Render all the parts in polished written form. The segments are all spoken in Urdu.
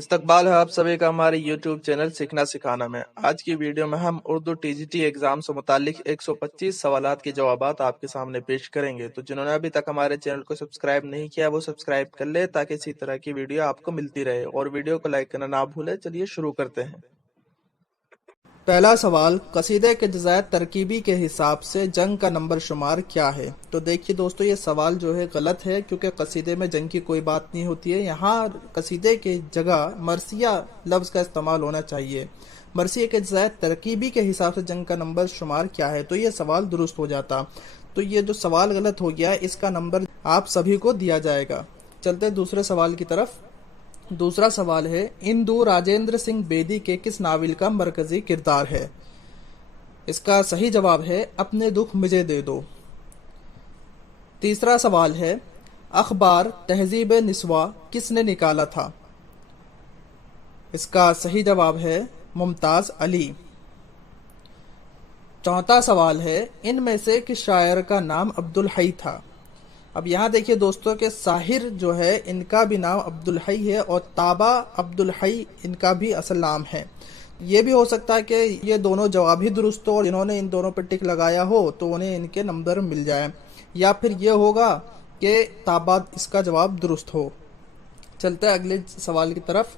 استقبال ہے آپ سبھی کا ہمارے یوٹیوب چینل سیکھنا سکھانا میں۔ آج کی ویڈیو میں ہم اردو TGT ایگزام سے متعلق 125 سوالات کے جوابات آپ کے سامنے پیش کریں گے۔ تو جنہوں نے ابھی تک ہمارے چینل کو سبسکرائب نہیں کیا وہ سبسکرائب کر لے تاکہ اسی طرح کی ویڈیو آپ کو ملتی رہے، اور ویڈیو کو لائک کرنا نہ بھولے۔ چلیے شروع کرتے ہیں۔ پہلا سوال، قصیدے کے جزائے ترکیبی کے حساب سے جنگ کا نمبر شمار کیا ہے؟ تو دیکھیے دوستو، یہ سوال جو ہے غلط ہے، کیونکہ قصیدے میں جنگ کی کوئی بات نہیں ہوتی ہے۔ یہاں قصیدے کی جگہ مرثیہ لفظ کا استعمال ہونا چاہیے۔ مرثیے کے جزائے ترکیبی کے حساب سے جنگ کا نمبر شمار کیا ہے، تو یہ سوال درست ہو جاتا۔ تو یہ جو سوال غلط ہو گیا، اس کا نمبر آپ سبھی کو دیا جائے گا۔ چلتے دوسرے سوال کی طرف۔ دوسرا سوال ہے، اندو راجندر سنگھ بیدی کے کس ناول کا مرکزی کردار ہے؟ اس کا صحیح جواب ہے اپنے دکھ مجھے دے دو۔ تیسرا سوال ہے، اخبار تہذیب نسواں کس نے نکالا تھا؟ اس کا صحیح جواب ہے ممتاز علی۔ چوتھا سوال ہے، ان میں سے کس شاعر کا نام عبدالحی تھا؟ اب یہاں دیکھیے دوستوں کہ ساحر جو ہے ان کا بھی نام عبدالحی ہے، اور تابع عبدالحی ان کا بھی اصل نام ہے۔ یہ بھی ہو سکتا ہے کہ یہ دونوں جواب ہی درست ہو، اور جنہوں نے ان دونوں پہ ٹک لگایا ہو تو انہیں ان کے نمبر مل جائے، یا پھر یہ ہوگا کہ تابع اس کا جواب درست ہو۔ چلتے ہیں اگلے سوال کی طرف۔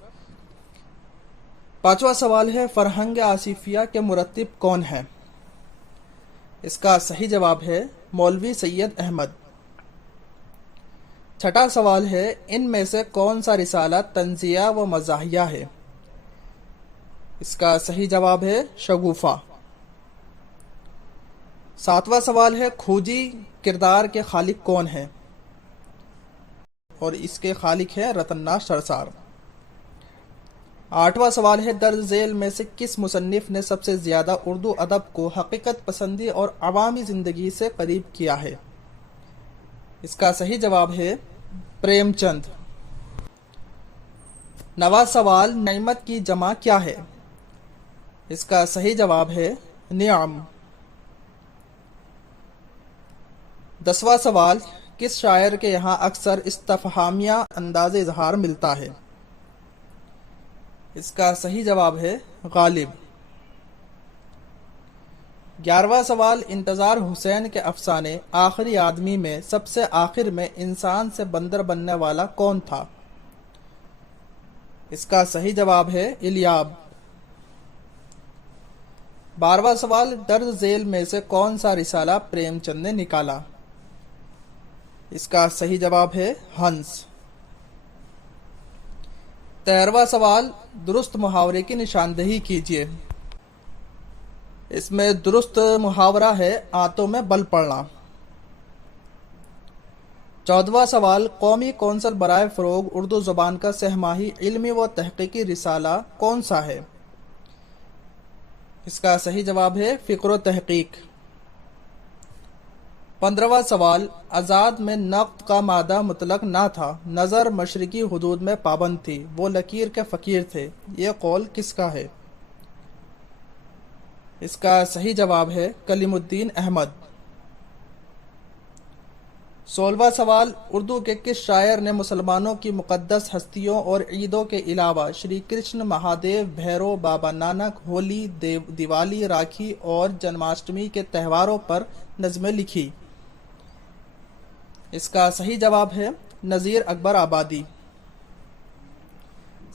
پانچواں سوال ہے، فرہنگ آصفیہ کے مرتب کون ہیں؟ اس کا صحیح جواب ہے مولوی سید احمد۔ چھٹا سوال ہے، ان میں سے کون سا رسالہ تنزیہ و مزاحیہ ہے؟ اس کا صحیح جواب ہے شگوفہ۔ ساتواں سوال ہے، کھوجی کردار کے خالق کون ہیں؟ اور اس کے خالق ہیں رتن ناتھ سرسار۔ آٹھواں سوال ہے، درج ذیل میں سے کس مصنف نے سب سے زیادہ اردو ادب کو حقیقت پسندی اور عوامی زندگی سے قریب کیا ہے؟ اس کا صحیح جواب ہے پریم چند۔ نواں سوال، نعمت کی جمع کیا ہے؟ اس کا صحیح جواب ہے نعم۔ 10واں سوال، کس شاعر کے یہاں اکثر استفہامیہ انداز اظہار ملتا ہے؟ اس کا صحیح جواب ہے غالب۔ 11واں سوال، انتظار حسین کے افسانے آخری آدمی میں سب سے آخر میں انسان سے بندر بننے والا کون تھا؟ اس کا صحیح جواب ہے الیاب۔ 12واں سوال، درج ذیل میں سے کون سا رسالہ پریم چند نے نکالا؟ اس کا صحیح جواب ہے ہنس۔ 13واں سوال، درست محاورے کی نشاندہی کیجیے۔ اس میں درست محاورہ ہے آنتوں میں بل پڑنا۔ 14واں سوال، قومی کونسل برائے فروغ اردو زبان کا سہ ماہی علمی و تحقیقی رسالہ کون سا ہے؟ اس کا صحیح جواب ہے فکر و تحقیق۔ 15واں سوال، آزاد میں نقد کا مادہ مطلق نہ تھا، نظر مشرقی حدود میں پابند تھی، وہ لکیر کے فقیر تھے، یہ قول کس کا ہے؟ اس کا صحیح جواب ہے کلیم الدین احمد۔ 16واں سوال، اردو کے کس شاعر نے مسلمانوں کی مقدس ہستیوں اور عیدوں کے علاوہ شری کرشن، مہادیو، بھیرو، بابا نانک، ہولی، دیوالی، راکھی اور جنماشٹمی کے تہواروں پر نظمیں لکھی؟ اس کا صحیح جواب ہے نذیر اکبر آبادی۔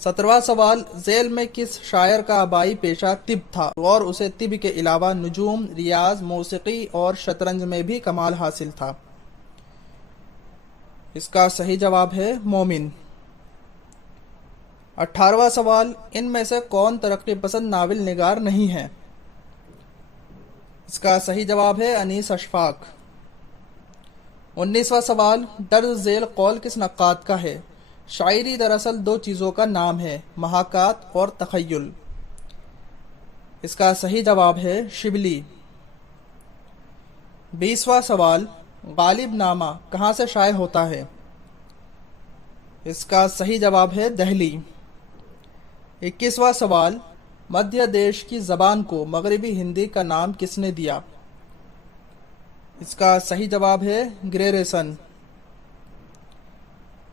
17واں سوال، ذیل میں کس شاعر کا آبائی پیشہ طب تھا اور اسے طب کے علاوہ نجوم، ریاض، موسیقی اور شطرنج میں بھی کمال حاصل تھا؟ اس کا صحیح جواب ہے مومن۔ 18واں سوال، ان میں سے کون ترقی پسند ناول نگار نہیں ہے؟ اس کا صحیح جواب ہے انیس اشفاق۔ 19واں سوال، درج ذیل قول کس نقاد کا ہے؟ شاعری دراصل دو چیزوں کا نام ہے، محاکات اور تخیل۔ اس کا صحیح جواب ہے شبلی۔ 20واں سوال، غالب نامہ کہاں سے شائع ہوتا ہے؟ اس کا صحیح جواب ہے دہلی۔ 21واں سوال، مدھیہ دیش کی زبان کو مغربی ہندی کا نام کس نے دیا؟ اس کا صحیح جواب ہے گریریسن۔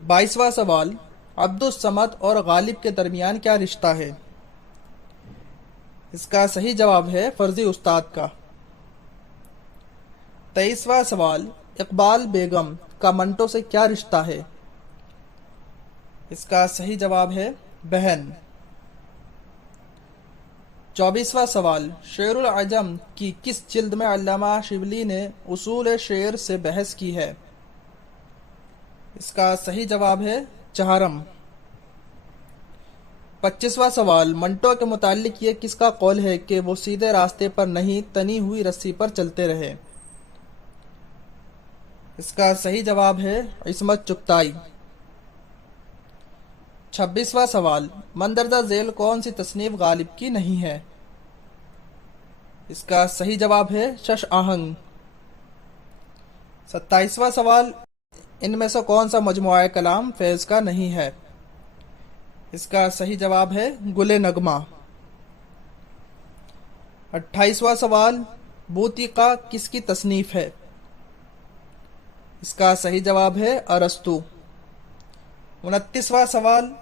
22واں سوال، عبد الصمد اور غالب کے درمیان کیا رشتہ ہے؟ اس کا صحیح جواب ہے فرضی استاد کا۔ 23واں سوال، اقبال بیگم کا منٹو سے کیا رشتہ ہے؟ اس کا صحیح جواب ہے بہن۔ 24واں سوال، شعر العجم کی کس جلد میں علامہ شبلی نے اصول شعر سے بحث کی ہے؟ اس کا صحیح جواب ہے چہارم۔ 25واں سوال، منٹو کے متعلق یہ کس کا قول ہے کہ وہ سیدھے راستے پر نہیں تنی ہوئی رسی پر چلتے رہے؟ اس کا صحیح جواب ہے عصمت چغتائی۔ 26واں سوال، مندرجہ ذیل کون سی تصنیف غالب کی نہیں ہے؟ اس کا صحیح جواب ہے شش آہنگ۔ 27واں سوال، ان میں سے کون سا مجموعہ کلام فیض کا نہیں ہے؟ اس کا صحیح جواب ہے گل نغمہ۔ 28واں سوال، بوتیقہ کس کی تصنیف ہے؟ اس کا صحیح جواب ہے ارسطو۔ 29واں سوال،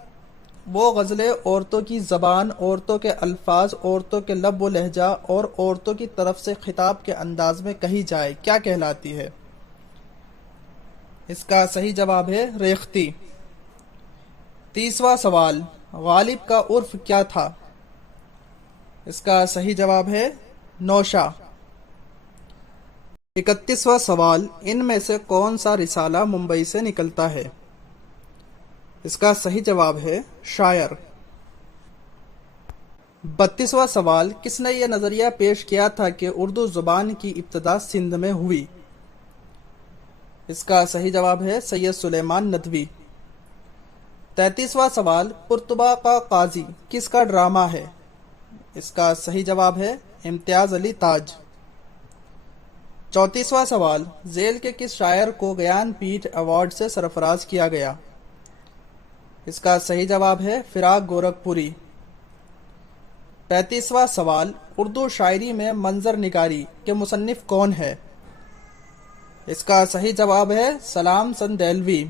وہ غزلیں عورتوں کی زبان، عورتوں کے الفاظ، عورتوں کے لب و لہجہ اور عورتوں کی طرف سے خطاب کے انداز میں کہی جائے کیا کہلاتی ہے؟ اس کا صحیح جواب ہے ریختی۔ 30واں سوال، غالب کا عرف کیا تھا؟ اس کا صحیح جواب ہے نوشہ۔ 31واں سوال، ان میں سے کون سا رسالہ ممبئی سے نکلتا ہے؟ اس کا صحیح جواب ہے شاعر۔ 32واں سوال، کس نے یہ نظریہ پیش کیا تھا کہ اردو زبان کی ابتدا سندھ میں ہوئی؟ اس کا صحیح جواب ہے سید سلیمان ندوی۔ 33واں سوال، قرطبہ کا قاضی کس کا ڈرامہ ہے؟ اس کا صحیح جواب ہے امتیاز علی تاج۔ 34واں سوال، ذیل کے کس شاعر کو گیان پیٹھ ایوارڈ سے سرفراز کیا گیا؟ اس کا صحیح جواب ہے فراق گورکھپوری۔ 35واں سوال، اردو شاعری میں منظر نگاری کے مصنف کون ہے؟ اس کا صحیح جواب ہے سلام چند دہلوی۔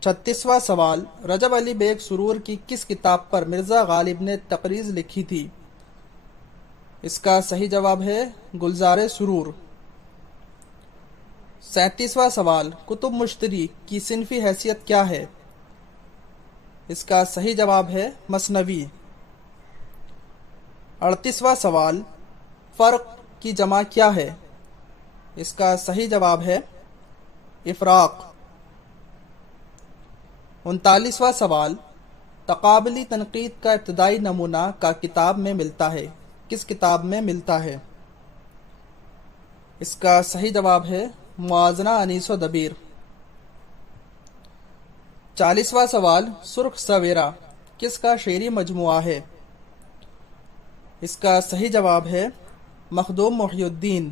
36واں سوال، رجب علی بیگ سرور کی کس کتاب پر مرزا غالب نے تقریض لکھی تھی؟ اس کا صحیح جواب ہے گلزار سرور۔ 37واں سوال، کتب مشتری کی صنفی حیثیت کیا ہے؟ اس کا صحیح جواب ہے مثنوی۔ 38واں سوال، فرق کی جمع کیا ہے؟ اس کا صحیح جواب ہے افراق۔ 39واں سوال، تقابلی تنقید کا ابتدائی نمونہ کا کتاب میں ملتا ہے، کس کتاب میں ملتا ہے؟ اس کا صحیح جواب ہے موازنہ انیس و دبیر۔ 40واں سوال، سرخ سویرا کس کا شعری مجموعہ ہے؟ اس کا صحیح جواب ہے مخدوم محی الدین۔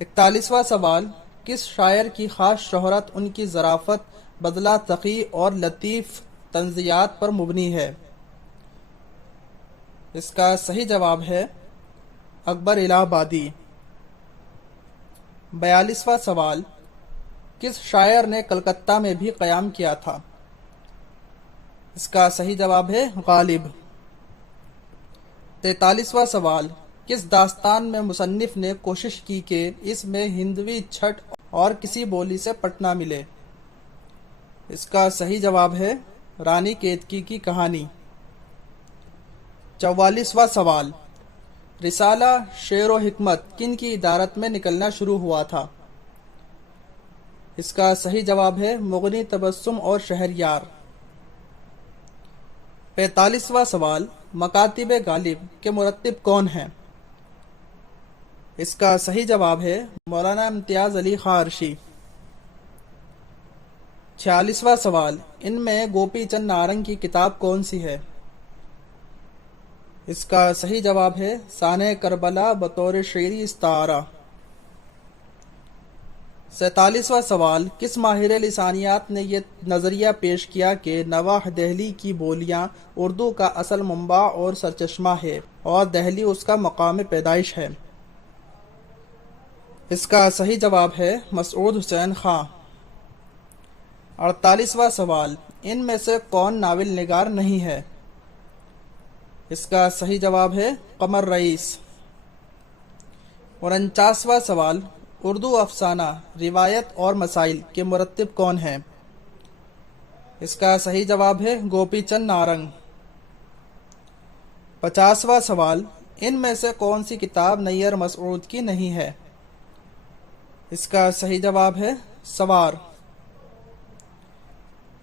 41واں سوال، کس شاعر کی خاص شہرت ان کی ظرافت، بدلہ تقی اور لطیف طنزیات پر مبنی ہے؟ اس کا صحیح جواب ہے اکبر الہ آبادی۔ 42واں سوال، کس شاعر نے کلکتہ میں بھی قیام کیا تھا؟ اس کا صحیح جواب ہے غالب۔ 43واں سوال، کس داستان میں مصنف نے کوشش کی کہ اس میں ہندوی چھٹ اور کسی بولی سے پٹ نہ ملے؟ اس کا صحیح جواب ہے رانی کیتکی کی کہانی۔ 44واں سوال، رسالہ شعر و حکمت کن کی ادارت میں نکلنا شروع ہوا تھا؟ اس کا صحیح جواب ہے مغنی تبسم اور شہریار۔ 45واں سوال، مکاتب غالب کے مرتب کون ہیں؟ اس کا صحیح جواب ہے مولانا امتیاز علی خاں عرشی۔ 46واں سوال، ان میں گوپی چند نارنگ کی کتاب کون سی ہے؟ اس کا صحیح جواب ہے سانح کربلا بطور شعری استعارہ۔ 47واں سوال، کس ماہر لسانیات نے یہ نظریہ پیش کیا کہ نواح دہلی کی بولیاں اردو کا اصل منبع اور سرچشمہ ہے اور دہلی اس کا مقام پیدائش ہے؟ اس کا صحیح جواب ہے مسعود حسین خاں۔ 48واں سوال، ان میں سے کون ناول نگار نہیں ہے؟ اس کا صحیح جواب ہے قمر رئیس۔ 49واں سوال، اردو افسانہ، روایت اور مسائل کے مرتب کون ہیں؟ اس کا صحیح جواب ہے گوپی چند نارنگ۔ 50واں سوال، ان میں سے کون سی کتاب نیر مسعود کی نہیں ہے؟ اس کا صحیح جواب ہے سوار۔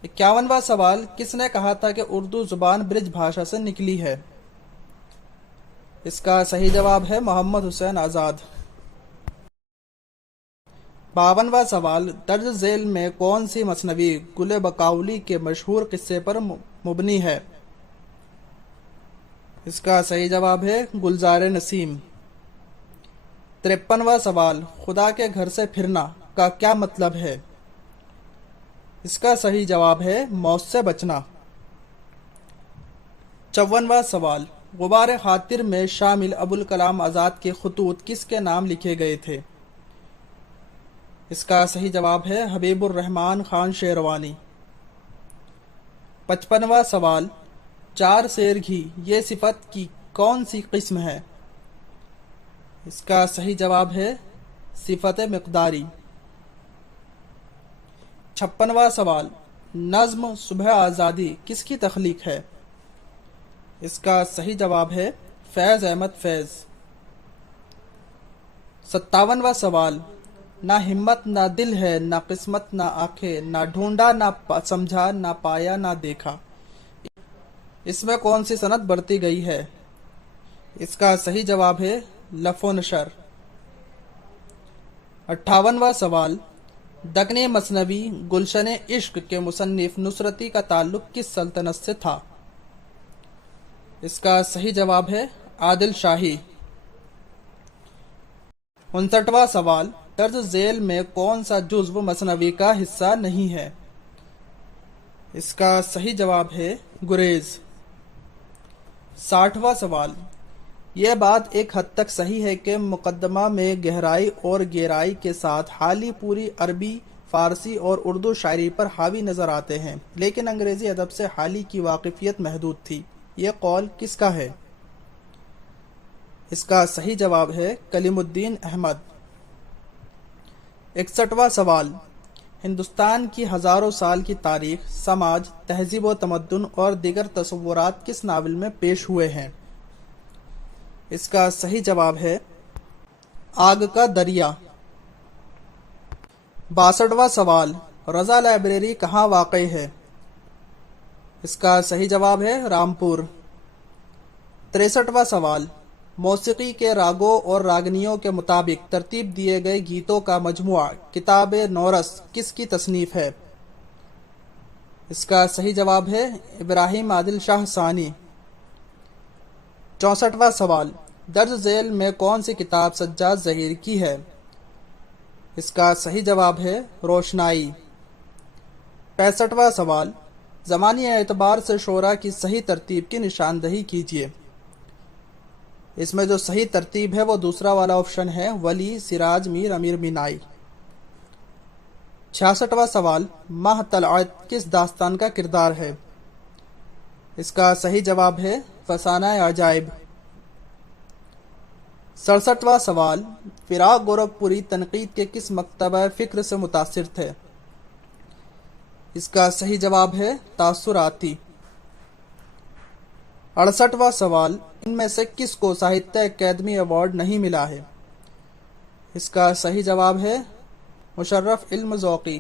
51واں سوال، کس نے کہا تھا کہ اردو زبان برج بھاشا سے نکلی ہے؟ اس کا صحیح جواب ہے محمد حسین آزاد۔ 52واں سوال، درج ذیل میں کون سی مثنوی گل بقاؤلی کے مشہور قصے پر مبنی ہے؟ اس کا صحیح جواب ہے گلزار نسیم۔ 53واں سوال، خدا کے گھر سے پھرنا کا کیا مطلب ہے؟ اس کا صحیح جواب ہے موت سے بچنا۔ 54واں سوال، غبار خاطر میں شامل ابوالکلام آزاد کے خطوط کس کے نام لکھے گئے تھے؟ اس کا صحیح جواب ہے حبیب الرحمن خان شیروانی۔ 55واں سوال، چار سیر گھی یہ صفت کی کون سی قسم ہے؟ اس کا صحیح جواب ہے صفت مقداری۔ 56واں سوال، نظم صبح آزادی کس کی تخلیق ہے؟ اس کا صحیح جواب ہے فیض احمد فیض۔ 57واں سوال، نہ ہمت نہ دل ہے، نہ قسمت نہ آنکھیں، نہ ڈھونڈا نہ سمجھا، نہ پایا نہ دیکھا، اس میں کون سی صنعت برتی گئی ہے؟ اس کا صحیح جواب ہے لف و نشر۔ 58واں سوال، دکنی مثنوی گلشن عشق کے مصنف نصرتی کا تعلق کس سلطنت سے تھا؟ اس کا صحیح جواب ہے عادل شاہی۔ 59واں سوال، درج ذیل میں کون سا جزو مثنوی کا حصہ نہیں ہے؟ اس کا صحیح جواب ہے گریز۔ 60واں سوال، یہ بات ایک حد تک صحیح ہے کہ مقدمہ میں گہرائی اور گہرائی کے ساتھ حالی پوری عربی، فارسی اور اردو شاعری پر حاوی نظر آتے ہیں، لیکن انگریزی ادب سے حالی کی واقفیت محدود تھی، یہ قول کس کا ہے؟ اس کا صحیح جواب ہے کلیم الدین احمد۔ 61واں سوال، ہندوستان کی ہزاروں سال کی تاریخ، سماج، تہذیب و تمدن اور دیگر تصورات کس ناول میں پیش ہوئے ہیں؟ اس کا صحیح جواب ہے آگ کا دریا۔ 62واں سوال، رضا لائبریری کہاں واقع ہے؟ اس کا صحیح جواب ہے رامپور۔ 63واں سوال، موسیقی کے راگوں اور راگنیوں کے مطابق ترتیب دیے گئے گیتوں کا مجموعہ کتاب نورس کس کی تصنیف ہے؟ اس کا صحیح جواب ہے ابراہیم عادل شاہ ثانی۔ 64واں سوال، درج ذیل میں کون سی کتاب سجاد ظہیر کی ہے؟ اس کا صحیح جواب ہے روشنائی۔ 65واں سوال، زمانی اعتبار سے شعراء کی صحیح ترتیب کی نشاندہی کیجیے۔ اس میں جو صحیح ترتیب ہے وہ دوسرا والا آپشن ہے ولی، سراج میر، امیر مینائی۔ 66واں سوال، ماہ طلعت کس داستان کا کردار ہے؟ اس کا صحیح جواب ہے فسانہ عجائب۔ 67واں سوال، فراق گورکھپوری تنقید کے کس مکتبہ فکر سے متاثر تھے؟ اس کا صحیح جواب ہے تاثراتی۔ 68واں سوال، ان میں سے کس کو ساہتیہ اکیڈمی ایوارڈ نہیں ملا ہے؟ اس کا صحیح جواب ہے مشرف علم ذوقی۔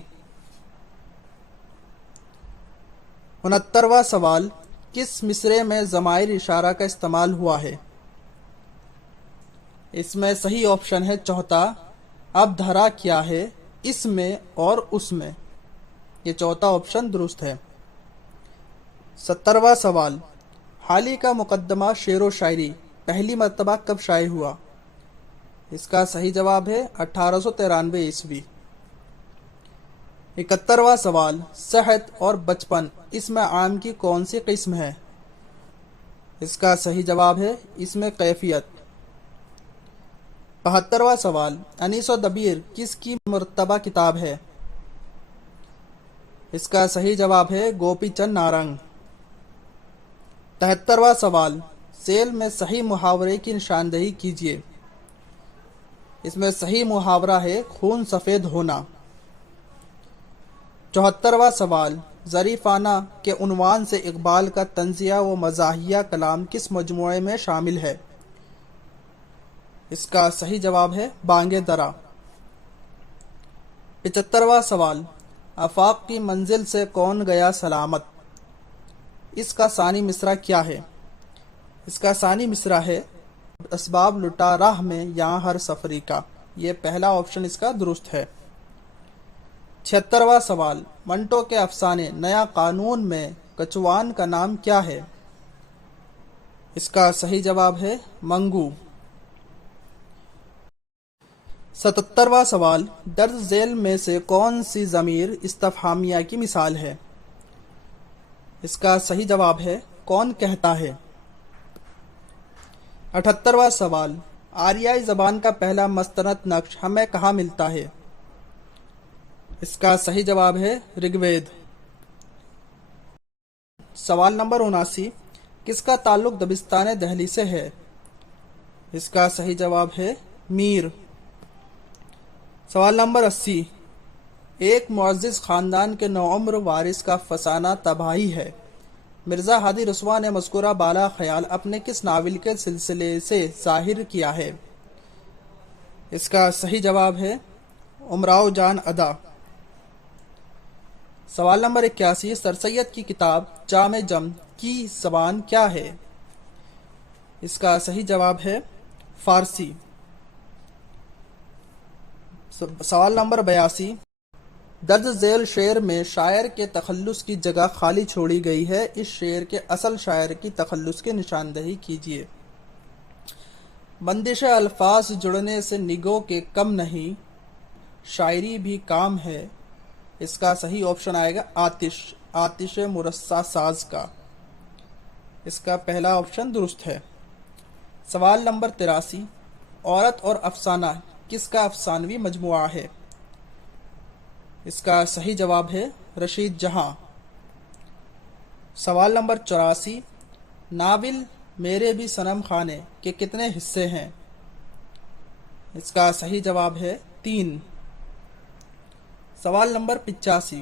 69واں سوال، کس مصرعے میں ضمائر اشارہ کا استعمال ہوا ہے؟ اس میں صحیح آپشن ہے چوتھا، اب دھرا کیا ہے، اس میں اور اس میں، یہ چوتھا آپشن درست ہے۔ 70واں سوال، حالی کا مقدمہ شعر و شاعری پہلی مرتبہ کب شائع ہوا؟ اس کا صحیح جواب ہے 1893 عیسوی۔ 71واں سوال، صحت اور بچپن اس میں عام کی کون سی قسم ہے؟ اس کا صحیح جواب ہے اس میں کیفیت۔ 72واں سوال، انیس و دبیر کس کی مرتبہ کتاب ہے؟ اس کا صحیح جواب ہے گوپی چند نارنگ۔ 73واں سوال، ذیل میں صحیح محاورے کی نشاندہی کیجیے۔ اس میں صحیح محاورہ ہے خون سفید ہونا۔ 74واں سوال، ظریفانہ کے عنوان سے اقبال کا طنزیہ و مزاحیہ کلام کس مجموعے میں شامل ہے؟ اس کا صحیح جواب ہے بانگ درا۔ 75واں سوال، آفاق کی منزل سے کون گیا سلامت؟ اس کا ثانی مصرع کیا ہے؟ اس کا ثانی مصرع ہے اسباب لٹا راہ میں یہاں ہر سفری کا۔ یہ پہلا آپشن اس کا درست ہے۔ 76واں سوال، منٹو کے افسانے نیا قانون میں کچوان کا نام کیا ہے؟ اس کا صحیح جواب ہے منگو۔ 77واں سوال، درج ذیل میں سے کون سی ضمیر استفہامیہ کی مثال ہے؟ اس کا صحیح جواب ہے کون کہتا ہے۔ 78واں سوال، آریائی زبان کا پہلا مستند نقش ہمیں کہاں ملتا ہے؟ اس کا صحیح جواب ہے رگ وید۔ سوال نمبر 79، کس کا تعلق دبستان دہلی سے ہے؟ اس کا صحیح جواب ہے میر۔ سوال نمبر 80، ایک معزز خاندان کے نوعمر وارث کا فسانہ تباہی ہے، مرزا ہادی رسوا نے مذکورہ بالا خیال اپنے کس ناول کے سلسلے سے ظاہر کیا ہے؟ اس کا صحیح جواب ہے امراؤ جان ادا۔ سوال نمبر 81، سر سید کی کتاب جامع جم کی زبان کیا ہے؟ اس کا صحیح جواب ہے فارسی۔ سوال نمبر 82، درج ذیل شعر میں شاعر کے تخلص کی جگہ خالی چھوڑی گئی ہے، اس شعر کے اصل شاعر کی تخلص کی نشاندہی کیجیے۔ بندش الفاظ جڑنے سے نگوں کے کم نہیں، شاعری بھی کام ہے۔ اس کا صحیح آپشن آئے گا آتش مرصع ساز کا۔ اس کا پہلا آپشن درست ہے۔ سوال نمبر 83، عورت اور افسانہ کس کا افسانوی مجموعہ ہے؟ اس کا صحیح جواب ہے رشید جہاں۔ سوال نمبر 84، ناول میرے بھی صنم خانے کے کتنے حصے ہیں؟ اس کا صحیح جواب ہے 3۔ سوال نمبر 85،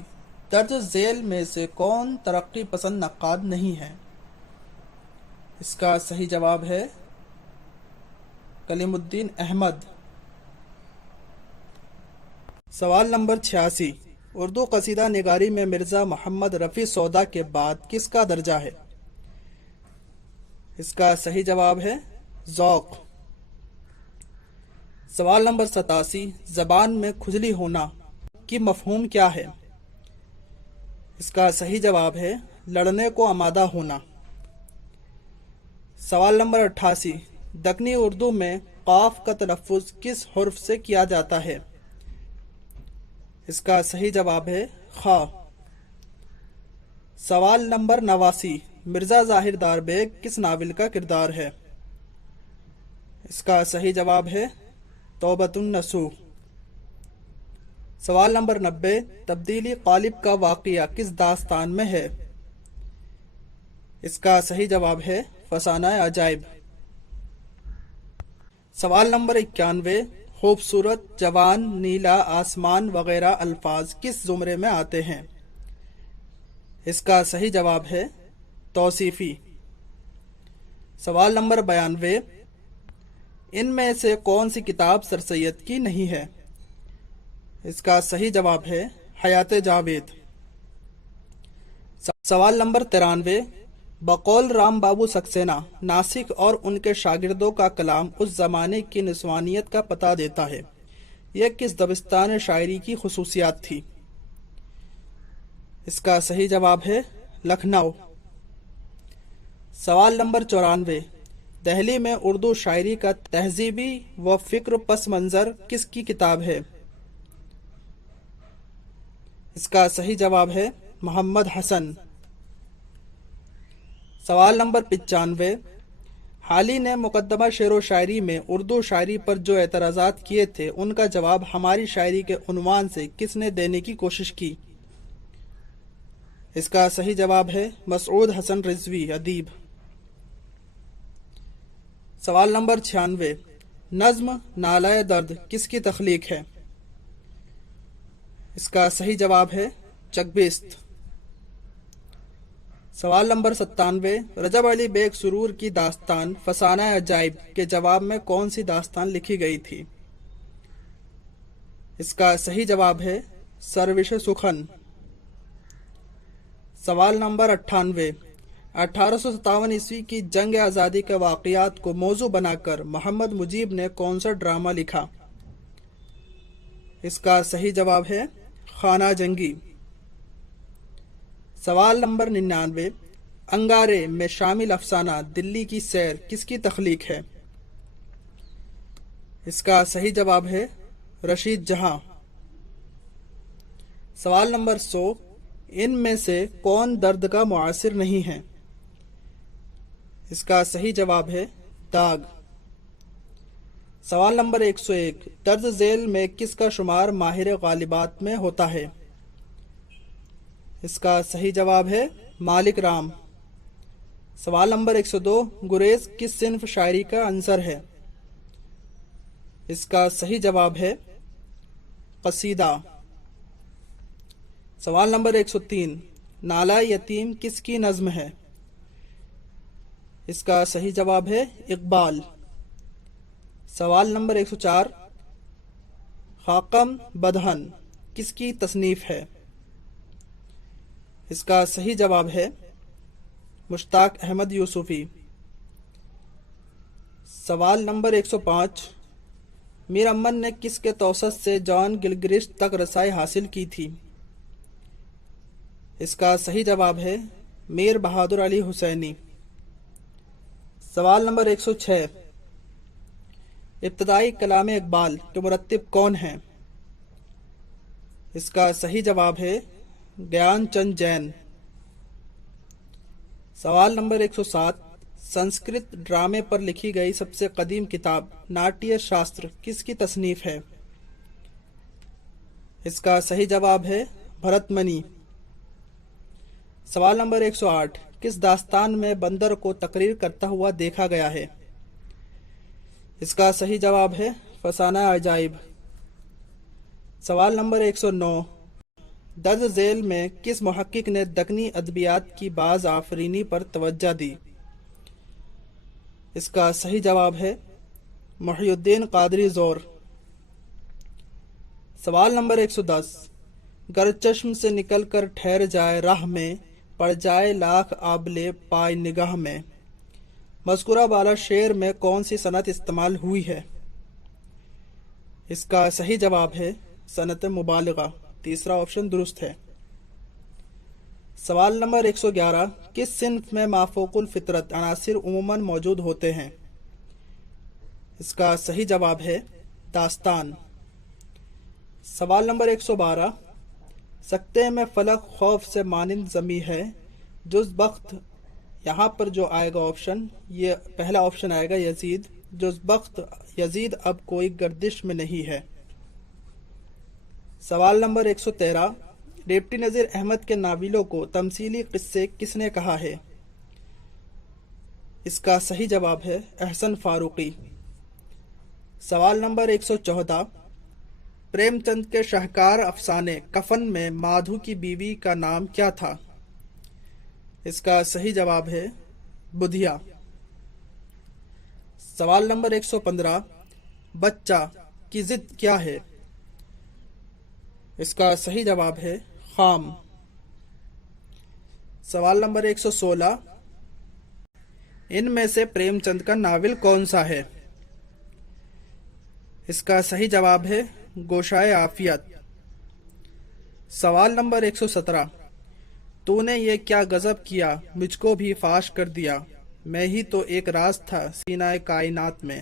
درج ذیل میں سے کون ترقی پسند نقاد نہیں ہے؟ اس کا صحیح جواب ہے کلیم الدین احمد۔ سوال نمبر 86، اردو قصیدہ نگاری میں مرزا محمد رفیع سودا کے بعد کس کا درجہ ہے؟ اس کا صحیح جواب ہے ذوق۔ سوال نمبر 87، زبان میں کھجلی ہونا کی مفہوم کیا ہے؟ اس کا صحیح جواب ہے لڑنے کو آمادہ ہونا۔ سوال نمبر 88، دکنی اردو میں قاف کا تلفظ کس حرف سے کیا جاتا ہے؟ اس کا صحیح جواب ہے خا۔ سوال نمبر 89، مرزا ظاہر دار بیگ کس ناول کا کردار ہے؟ اس کا صحیح جواب ہے توبۃ النصوح۔ سوال نمبر 90، تبدیلی قالب کا واقعہ کس داستان میں ہے؟ اس کا صحیح جواب ہے فسانہ عجائب۔ سوال نمبر 91، خوبصورت، جوان، نیلا، آسمان وغیرہ الفاظ کس زمرے میں آتے ہیں؟ اس کا صحیح جواب ہے توصیفی۔ سوال نمبر 92، ان میں سے کون سی کتاب سر سید کی نہیں ہے؟ اس کا صحیح جواب ہے حیات جاوید۔ سوال نمبر 93، بقول رام بابو سکسینہ، ناسک اور ان کے شاگردوں کا کلام اس زمانے کی نسوانیت کا پتہ دیتا ہے، یہ کس دبستان شاعری کی خصوصیات تھی؟ اس کا صحیح جواب ہے لکھنؤ۔ سوال نمبر 94، دہلی میں اردو شاعری کا تہذیبی و فکر پس منظر کس کی کتاب ہے؟ اس کا صحیح جواب ہے محمد حسن۔ سوال نمبر 95، حالی نے مقدمہ شعر و شاعری میں اردو شاعری پر جو اعتراضات کیے تھے ان کا جواب ہماری شاعری کے عنوان سے کس نے دینے کی کوشش کی؟ اس کا صحیح جواب ہے مسعود حسن رضوی ادیب۔ سوال نمبر 96، نظم نالہ درد کس کی تخلیق ہے؟ اس کا صحیح جواب ہے چکبیست۔ سوال نمبر 97، رجب علی بیگ سرور کی داستان فسانہ عجائب کے جواب میں کون سی داستان لکھی گئی تھی؟ اس کا صحیح جواب ہے سروش سخن۔ سوال نمبر 98، 1857 عیسوی کی جنگ آزادی کے واقعات کو موضوع بنا کر محمد مجیب نے کون سا ڈرامہ لکھا؟ اس کا صحیح جواب ہے خانہ جنگی۔ سوال نمبر 99، انگارے میں شامل افسانہ دلی کی سیر کس کی تخلیق ہے؟ اس کا صحیح جواب ہے رشید جہاں۔ سوال نمبر 100، ان میں سے کون درد کا معاصر نہیں ہے؟ اس کا صحیح جواب ہے داغ۔ سوال نمبر 101، درج ذیل میں کس کا شمار ماہر غالبات میں ہوتا ہے؟ اس کا صحیح جواب ہے مالک رام۔ سوال نمبر 102، گریز کس صنف شاعری کا عنصر ہے؟ اس کا صحیح جواب ہے قصیدہ۔ سوال نمبر 103، نالہ یتیم کس کی نظم ہے؟ اس کا صحیح جواب ہے اقبال۔ سوال نمبر 104، خاقم بدہن کس کی تصنیف ہے؟ اس کا صحیح جواب ہے مشتاق احمد یوسفی۔ سوال نمبر 105، میر امن نے کس کے توسط سے جان گلگرسٹ تک رسائی حاصل کی تھی؟ اس کا صحیح جواب ہے میر بہادر علی حسینی۔ سوال نمبر 106، ابتدائی کلام اقبال کے مرتب کون ہیں؟ اس کا صحیح جواب ہے گیان چند جین۔ سوال نمبر 107، سنسکرت ڈرامے پر لکھی گئی سب سے قدیم کتاب ناٹیہ شاستر کس کی تصنیف ہے؟ اس کا صحیح جواب ہے بھرت منی۔ سوال نمبر 108، کس داستان میں بندر کو تقریر کرتا ہوا دیکھا گیا ہے؟ اس کا صحیح جواب ہے فسانہ عجائب۔ سوال نمبر 109، درج ذیل میں کس محقق نے دکنی ادبیات کی باز آفرینی پر توجہ دی؟ اس کا صحیح جواب ہے محی الدین قادری زور۔ سوال نمبر 110، گر چشم سے نکل کر ٹھہر جائے راہ میں، پڑ جائے لاکھ آبلے پائے نگاہ میں، مذکورہ بالا شعر میں کون سی صنعت استعمال ہوئی ہے؟ اس کا صحیح جواب ہے صنعت مبالغہ، تیسرا آپشن درست ہے۔ سوال نمبر 111، کس صنف میں مافوق الفطرت عناصر عموماً موجود ہوتے ہیں؟ اس کا صحیح جواب ہے داستان۔ سوال نمبر 112، سکتے میں فلک خوف سے مانند زمیں ہے جز بخت، یہاں پر جو آئے گا آپشن، یہ پہلا آپشن آئے گا یزید، جز بخت یزید اب کوئی گردش میں نہیں ہے۔ سوال نمبر 113، ڈپٹی نذیر احمد کے ناولوں کو تمثیلی قصے کس نے کہا ہے؟ اس کا صحیح جواب ہے احسن فاروقی۔ سوال نمبر 114، پریم چند کے شاہکار افسانے کفن میں مادھو کی بیوی کا نام کیا تھا؟ اس کا صحیح جواب ہے بدھیا۔ سوال نمبر 115، بچہ کی ضد کیا ہے؟ اس کا صحیح جواب ہے خام۔ سوال نمبر 116، ان میں سے پریم چند کا ناول کون سا ہے؟ اس کا صحیح جواب ہے گوشائے عافیت۔ سوال نمبر 117، تو نے یہ کیا غضب کیا مجھ کو بھی فاش کر دیا، میں ہی تو ایک راز تھا سینہ کائنات میں،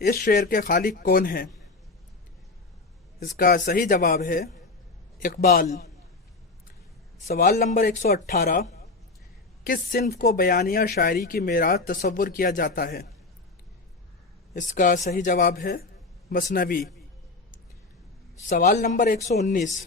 اس شعر کے خالق کون ہیں؟ اس کا صحیح جواب ہے اقبال۔ سوال نمبر 118، کس صنف کو بیانیہ شاعری کی معراج تصور کیا جاتا ہے؟ اس کا صحیح جواب ہے مثنوی۔ سوال نمبر 119،